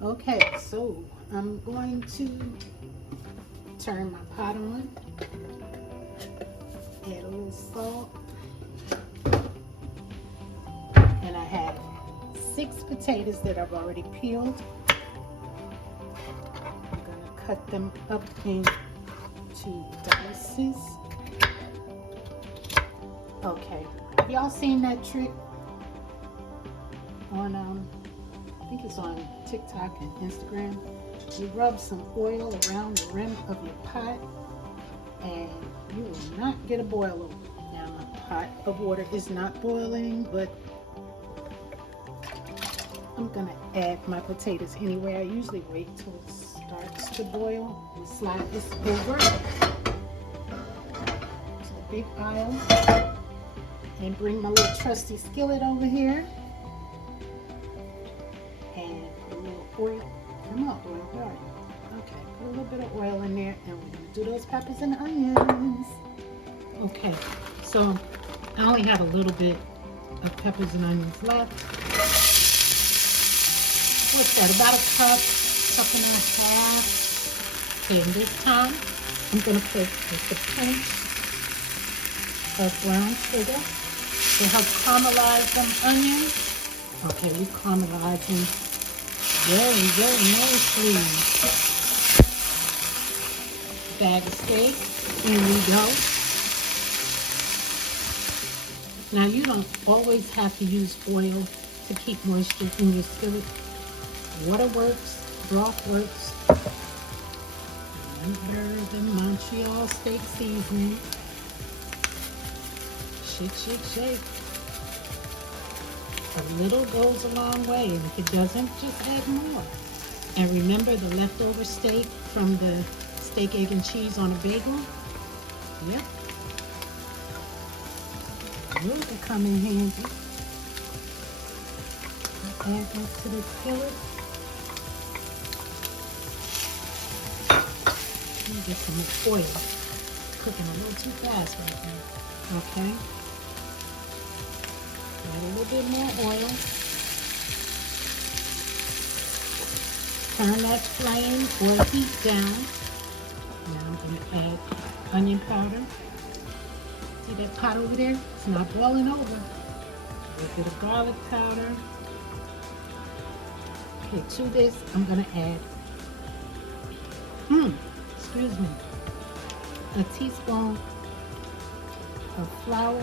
Okay, so I'm going to turn my pot on, add a little salt, and I have 6 potatoes that I've already peeled. I'm going to cut them up into dices. Okay, have y'all seen that trick on I think it's on TikTok and Instagram? You rub some oil around the rim of your pot and you will not get a boil over. Now my pot of water is not boiling, but I'm gonna add my potatoes anyway. I usually wait till it starts to boil and slide this over to the big pile and bring my little trusty skillet over here and put a little oil. Come on, oil, where are you? Okay, put a little bit of oil in there and we're gonna do those peppers and onions. Okay, so I only have a little bit of peppers and onions left. What's that, about a cup and a half. Okay, and this time I'm gonna put just a pinch of brown sugar to help caramelize them onions. Okay, we caramelize them very, very nicely. Bag of steak, in we go. Now you don't always have to use oil to keep moisture in your skillet. Water works, broth works. Remember the Montreal steak seasoning. Shake, shake, shake. A little goes a long way, and if it doesn't, just add more. And remember the leftover steak from the steak, egg, and cheese on a bagel? Yep. Those will come in handy. Add that to the skillet. Get some oil. Cooking a little too fast right now. Okay. Add a little bit more oil. Turn that flame or heat down. Now I'm going to add onion powder. See that pot over there? It's not boiling over. A little bit of garlic powder. Okay, to this I'm going to add excuse me, a teaspoon of flour.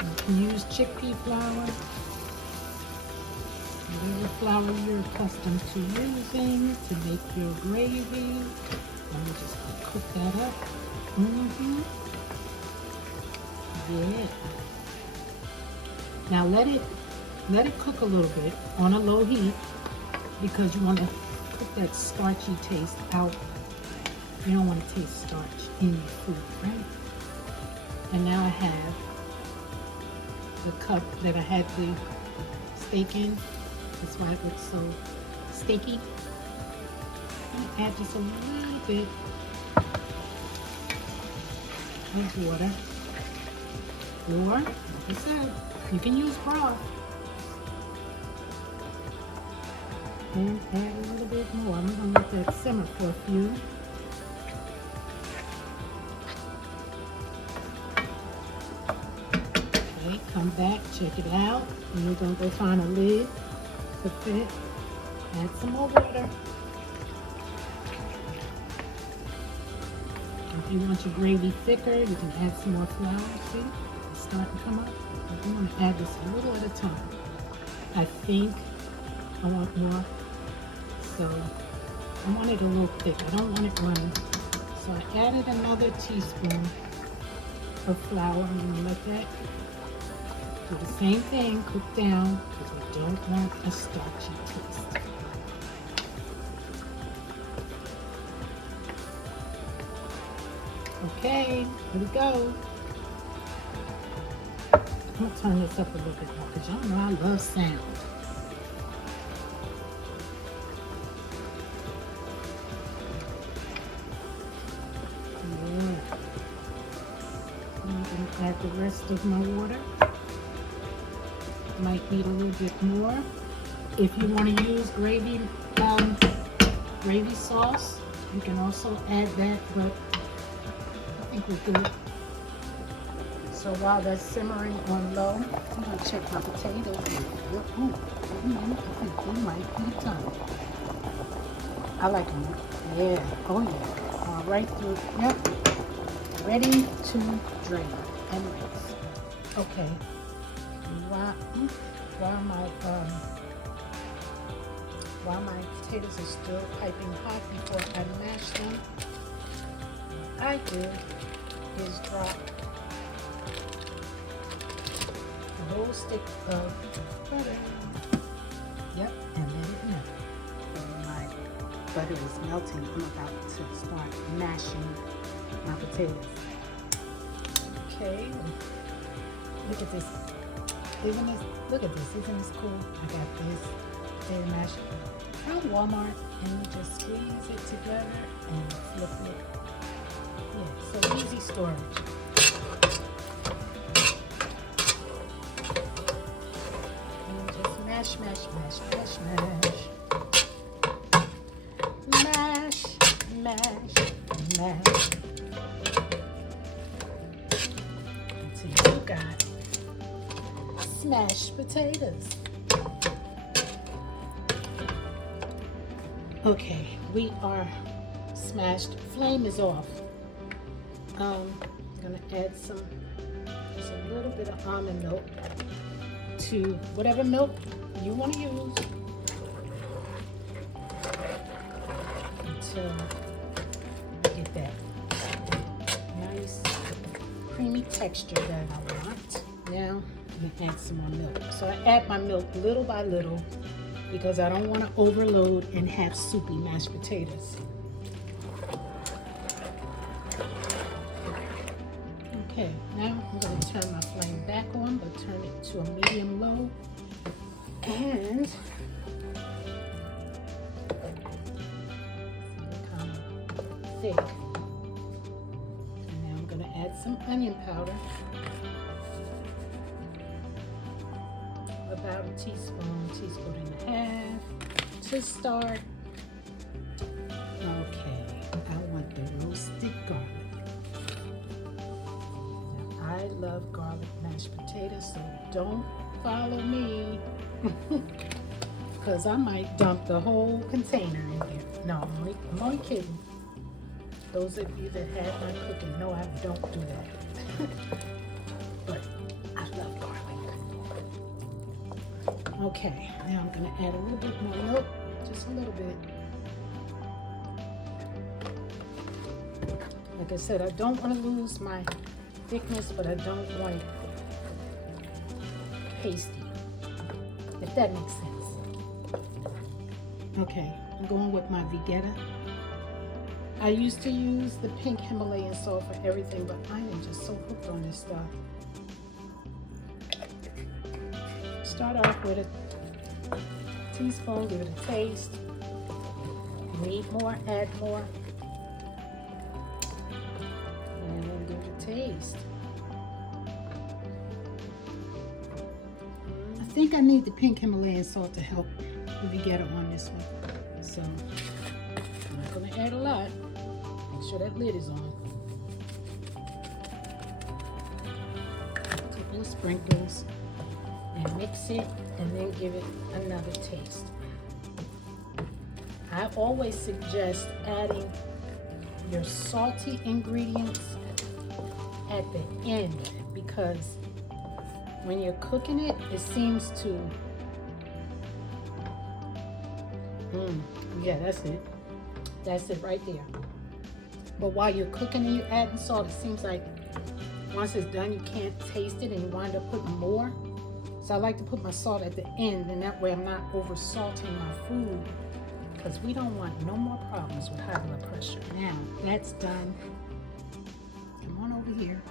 You can use chickpea flour, whatever flour you're accustomed to using to make your gravy. Let me just cook that up. Yeah. Now let it cook a little bit on a low heat because you want to cook that starchy taste out. You don't want to taste starch in your food, right? And now I have the cup that I had the steak in. That's why it looks so steaky. I'm going to add just a little bit of water. Or, like I said, you can use broth. And add a little bit more. I'm going to let that simmer for a few. Okay, come back, check it out. And we're going to go find a lid to fit. Add some more water. If you want your gravy thicker, you can add some more flour. See, it's starting to come up. But you want to add this a little at a time. I think I want more. So I want it a little thick. I don't want it runny. So I added another teaspoon of flour. I'm going to let that do the same thing, cook down, because we don't want a starchy taste. Okay, here we go. I'm going to turn this up a little bit more because y'all know I love sound. Add the rest of my water. might need a little bit more. If you want to use gravy sauce, you can also add that, but I think we're good. So while that's simmering on low, I'm gonna check my potatoes. Ooh, I think they might be done. I like them. Yeah, oh yeah. Right through, yep. Ready to drain and rinse. Okay. While my potatoes are still piping hot before I mash them, what I do is drop a whole stick of butter. Yep, and let it melt. When my butter is melting, I'm about to start mashing my potatoes. Okay, look at this. Look at this, isn't this cool? I got this potato mash from Walmart, and you just squeeze it together and flip it. Yeah, so easy storage. And just mash, mash, mash, mash, mash. Mash, mash, mash. Until you got smashed potatoes. Okay, we are smashed. Flame is off. I'm gonna add just a little bit of almond milk to whatever milk you want to use until I get that nice creamy texture that I want. Now you can add some more milk. So I add my milk little by little because I don't want to overload and have soupy mashed potatoes. Okay, now I'm going to turn my flame back on, but turn it to a medium low. And kind of thick. And now I'm going to add some onion powder. About a teaspoon and a half to start. Okay, I want the roasted garlic. Now, I love garlic mashed potatoes, so don't follow me because I might dump the whole container in here. No, I'm only kidding. Those of you that have my cooking know I don't do that. But I love garlic. Okay, now I'm going to add a little bit more milk, just a little bit. Like I said, I don't want to lose my thickness, but I don't want it pasty, if that makes sense. Okay, I'm going with my Vegeta. I used to use the pink Himalayan salt for everything, but I am just so hooked on this stuff. Start off with a teaspoon, give it a taste. If you need more, add more. And then give it a taste. I think I need the pink Himalayan salt to help the Vegeta on this one. So I'm not going to add a lot. Make sure that lid is on. A couple of sprinkles. And mix it and then give it another taste. I always suggest adding your salty ingredients at the end because when you're cooking it, it seems to, yeah, that's it. That's it right there. But while you're cooking and you're adding salt, it seems like once it's done, you can't taste it and you wind up putting more. So I like to put my salt at the end, and that way I'm not over salting my food because we don't want no more problems with high blood pressure. Now that's done. Come on over here.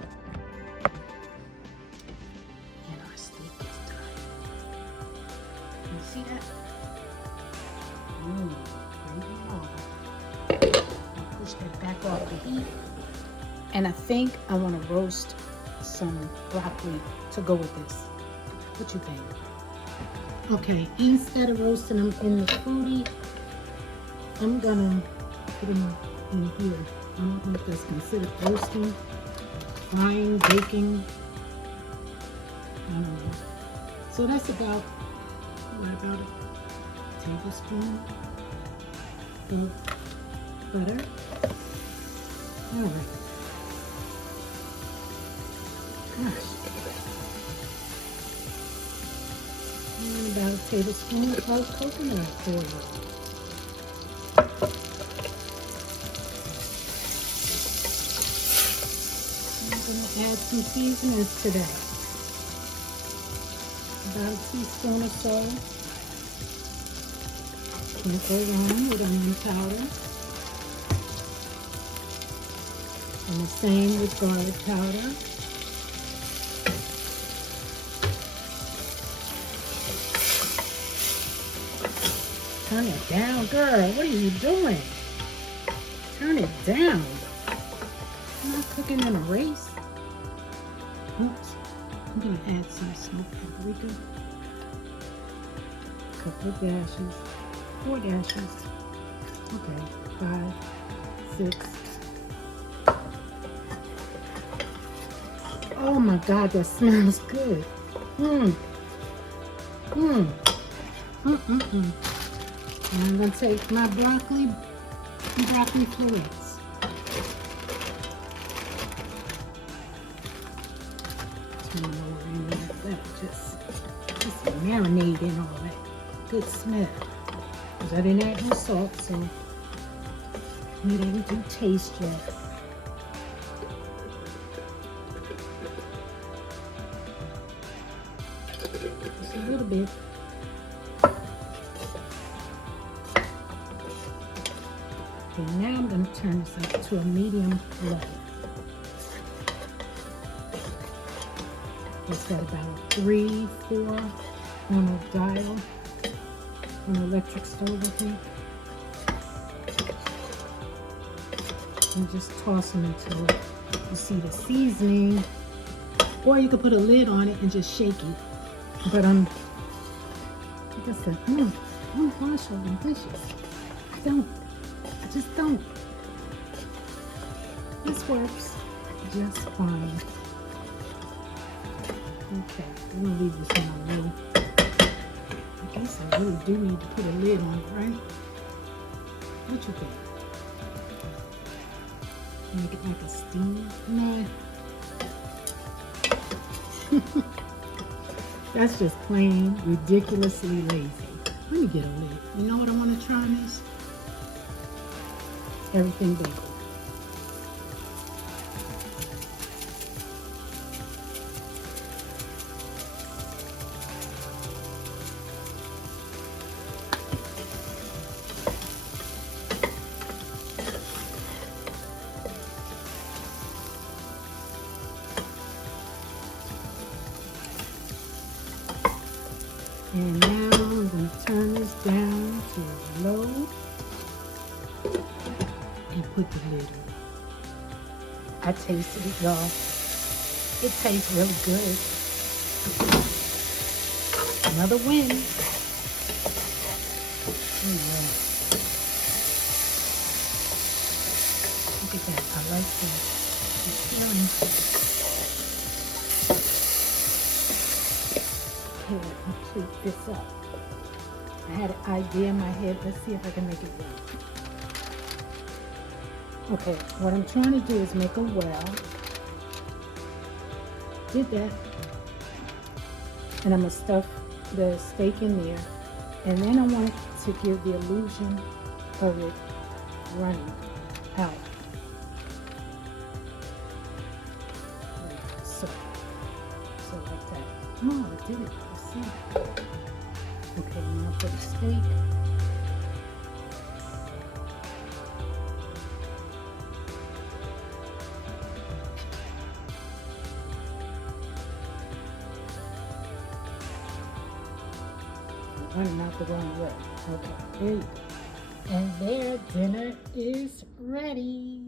And our steak is done. You see that? I'll push that back off the heat. And I think I want to roast some broccoli to go with this. What you think? Okay, instead of roasting them in the fruity, I'm gonna put them in here. I don't know if that's considered roasting, frying, baking. I don't know. So that's about, what about a tablespoon of butter. All right. Gosh. And about a tablespoon of coconut oil. I'm gonna add some seasonings to that. About a teaspoon or so. Can't go wrong with onion powder. And the same with garlic powder. Turn it down, girl. What are you doing? Turn it down. I'm not cooking in a race. Oops. I'm going to add some smoked paprika. A couple of dashes. 4 dashes. Okay. 5, 6. Oh my God, that smells good. Mmm. Mmm. Mm-mm-mm. And I'm going to take my broccoli florets. Turn it over in there. That just marinate in all that good smell. Because I didn't add no salt, so it ain't do taste yet. Just a little bit. Okay, now I'm going to turn this up to a medium low. It's at about 3, 4 on a dial, on an electric stove, I think. And just toss them until you see the seasoning. Or you could put a lid on it and just shake it. But like I said, I don't wash all them dishes. I just don't. This works just fine. Okay, I'm gonna leave this on a low. I guess I really do need to put a lid on it, right? What you think? Make it like a steam? Nah. That's just plain ridiculously lazy. Let me get a lid. You know what I want to try this? Everything bagel. And now I'm going to turn this down to low and put the lid on. I tasted it, y'all. It tastes really good. Another win. Yeah. Look at that. I like the feeling. Here, let's tweak this up. I had an idea in my head. Let's see if I can make it work. Okay, what I'm trying to do is make a well. Did that. And I'm going to stuff the steak in there. And then I want to give the illusion of it running out. Like so. So like that. Oh, I did it. Let's see. Okay, now for the steak. Running out the wrong way. Okay, there you go. And there, dinner is ready.